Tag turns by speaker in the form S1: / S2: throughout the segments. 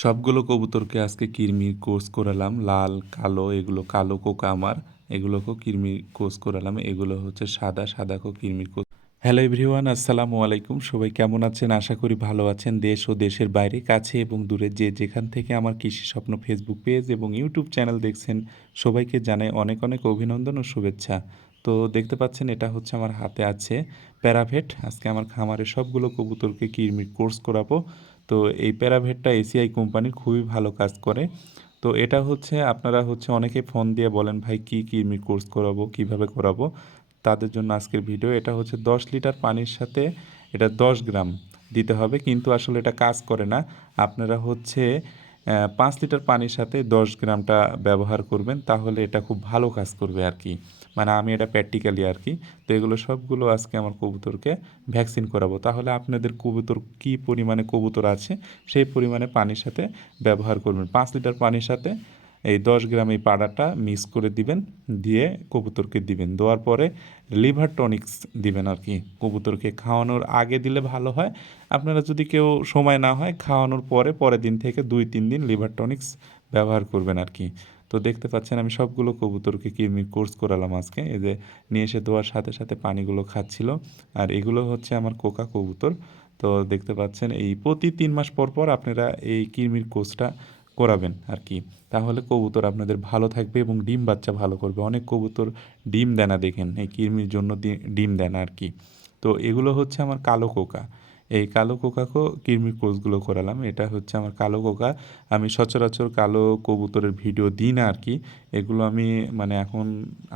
S1: সবগুলো কবুতরকে আজকে কিরমির কোর্স করালাম। লাল, কালো, এগুলো কালো কোকা আমার। এগুলোকেও কিরমির কোর্স করালাম। এগুলো হচ্ছে সাদা সাদাকেও কিরমির কোর্স হ্যালো এভরিওয়ান, আসসালামু আলাইকুম। সবাই কেমন আছেন? আশা করি ভালো আছেন। দেশ ও দেশের বাইরে, কাছে এবং দূরে যে যেখান থেকে আমার কৃষি স্বপ্ন ফেসবুক পেজ এবং ইউটিউব চ্যানেল দেখছেন, সবাইকে জানাই অনেক অনেক অভিনন্দন ও শুভেচ্ছা। তো দেখতে পাচ্ছেন, এটা হচ্ছে আমার হাতে আছে প্যারাভেট। আজকে আমার খামারে সবগুলো কবুতরকে কিরমির কোর্স করাবো। তো এই প্যারাভেটটা এসিআই কোম্পানির খুবই ভালো কাজ করে। তো এটা হচ্ছে আপনারা হচ্ছে অনেকে ফোন দিয়ে বলেন, ভাই, কী কী কোর্স করাবো, কীভাবে করাবো? তাদের জন্য আজকের ভিডিও। এটা হচ্ছে দশ লিটার পানির সাথে এটা দশ গ্রাম দিতে হবে, কিন্তু আসলে এটা কাজ করে না। আপনারা হচ্ছে পাঁচ লিটার পানির সাথে দশ গ্রামটা ব্যবহার করবেন, তাহলে এটা খুব ভালো কাজ করবে আর কি। মানে আমি এটা প্র্যাকটিক্যালি আর কি। তো এগুলো সবগুলো আজকে আমার কবুতরকে ভ্যাকসিন করাবো। তাহলে আপনাদের কবুতর কী পরিমাণে কবুতর আছে, সেই পরিমাণে পানির সাথে ব্যবহার করবেন। পাঁচ লিটার পানির সাথে এই দশ গ্রাম এই পাড়াটা মিক্স করে দিবেন, দিয়ে কবুতরকে দিবেন। দেওয়ার পরে লিভার টনিক্স দিবেন আর কি, কবুতরকে খাওয়ানোর আগে দিলে ভালো হয়। আপনারা যদি কেউ সময় না হয় খাওয়ানোর পরে, পরের দিন থেকে দুই, তিন দিন লিভার টনিক্স ব্যবহার করবেন আর কি। তো দেখতে পাচ্ছেন আমি সবগুলো কবুতরকে কিরমির কোর্স করালাম আজকে। এই যে নিয়ে এসে দেওয়ার সাথে সাথে পানিগুলো খাচ্ছিল। আর এগুলো হচ্ছে আমার কোকা কবুতর। তো দেখতে পাচ্ছেন এই প্রতি তিন মাস পর পর আপনারা এই কিরমির কোর্সটা করাবেন আর কি তাহলে কবুতর আপনাদের ভালো থাকবে এবং ডিম বাচ্চা ভালো করবে। অনেক কবুতর ডিম দেনা দেখেন, এই কিরমির জন্য ডিম দেনা আর কি তো এগুলো হচ্ছে আমার কালো কোকা। এই কালো কোকাকেও কিরমির কোর্সগুলো করালাম। এটা হচ্ছে আমার কালো কোকা। আমি সচরাচর কালো কবুতরের ভিডিও দিই না আর কি এগুলো আমি মানে এখন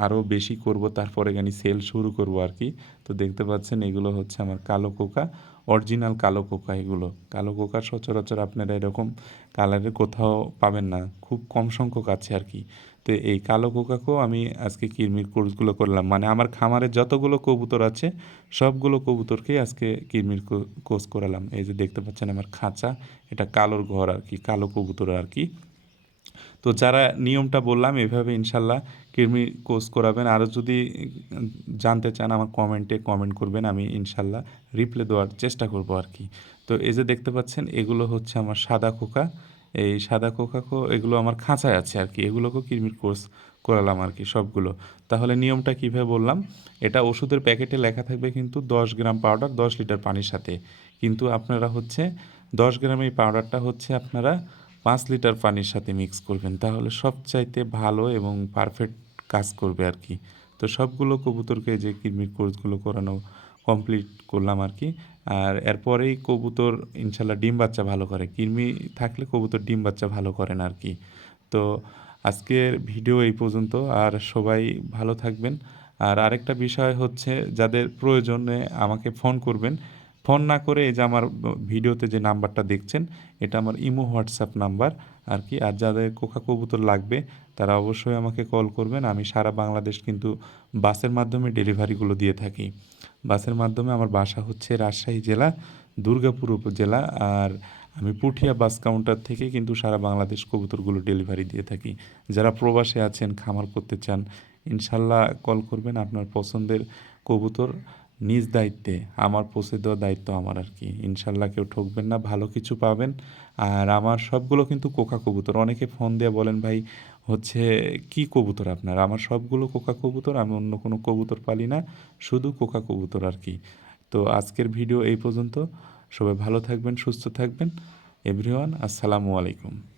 S1: আরও বেশি করব, তারপরে গানি সেল শুরু করব আর কি তো দেখতে পাচ্ছেন এগুলো হচ্ছে আমার কালো কোকা। অরিজিনাল কালো কোকা এগুলো। কালো কোকা সচরাচর আপনারা এরকম কালারের কোথাও পাবেন না। খুব কম সংখ্যক আছে আর কি। তো এই কালো কোকাকেও আমি আজকে কিরমির কোর্সগুলো করলাম। মানে আমার খামারে যতগুলো কবুতর আছে, সবগুলো কবুতরকেই আজকে কিরমির কোর্স করালাম। এই যে দেখতে পাচ্ছেন আমার খাঁচা, এটা কালোর ঘর আর কি, কালো কবুতর আর কি। তো যারা নিয়মটা বললাম, এভাবে ইনশাল্লাহ কৃমি কোর্স করাবেন। আরও যদি জানতে চান, আমার কমেন্টে কমেন্ট করবেন, আমি ইনশাল্লাহ রিপ্লাই দেওয়ার চেষ্টা করব আর কি। তো এই যে দেখতে পাচ্ছেন, এগুলো হচ্ছে আমার সাদা কোকা এই সাদা কোকাকো এগুলো আমার খাঁচায় আছে আর কি। এগুলোকেও কৃমির কোর্স করালাম আর কি সবগুলো। তাহলে নিয়মটা কীভাবে বললাম, এটা ওষুধের প্যাকেটে লেখা থাকবে কিন্তু দশ গ্রাম পাউডার, দশ লিটার পানির সাথে। কিন্তু আপনারা হচ্ছে, দশ গ্রাম এই পাউডারটা হচ্ছে আপনারা পাঁচ লিটার পানির সাথে মিক্স করবেন, তাহলে সবচাইতে ভালো এবং পারফেক্ট কাজ করবে আর কি। তো সবগুলো কবুতরকে যে কৃমির কোর্সগুলো করানো কমপ্লিট করলাম আর কি। আর এরপরেই কবুতর ইনশাল্লাহ ডিম বাচ্চা ভালো করে, কৃমি থাকলে কবুতর ডিম বাচ্চা ভালো করেন আর কি। তো আজকের ভিডিও এই পর্যন্ত, আর সবাই ভালো থাকবেন। আর আরেকটা বিষয় হচ্ছে, যাদের প্রয়োজনে আমাকে ফোন করবেন ফোন না করে এই যে আমার ভিডিওতে যে নাম্বারটা দেখছেন, এটা আমার ইমো, হোয়াটসঅ্যাপ নাম্বার আর কি। আর যাদের কোকা কবুতর লাগবে, তারা অবশ্যই আমাকে কল করবেন। আমি সারা বাংলাদেশ কিন্তু বাসের মাধ্যমে ডেলিভারিগুলো দিয়ে থাকি। বাসের মাধ্যমে আমার বাসা হচ্ছে রাজশাহী জেলা, দুর্গাপুর উপজেলা আর আমি পুঠিয়া বাস কাউন্টার থেকে কিন্তু সারা বাংলাদেশ কবুতরগুলো ডেলিভারি দিয়ে থাকি। যারা প্রবাসে আছেন, খামার করতে চান, ইনশাল্লাহ কল করবেন আপনার পছন্দের কবুতর। নিজ দায়িত্বে, আমার পৌঁছে দেওয়ার দায়িত্ব আমার আর কি। ইনশাল্লাহ কেউ ঠকবেন না, ভালো কিছু পাবেন। আর আমার সবগুলো কিন্তু কোকা কবুতর। অনেকে ফোন দিয়ে বলেন, ভাই, হচ্ছে কি কবুতর আপনার? আমার সবগুলো কোকা কবুতর, আমি অন্য কোনো কবুতর পালি না, শুধু কোকা কবুতর আর কি। তো আজকের ভিডিও এই পর্যন্ত। সবাই ভালো থাকবেন, সুস্থ থাকবেন। এভরিওয়ান, আসসালামু আলাইকুম।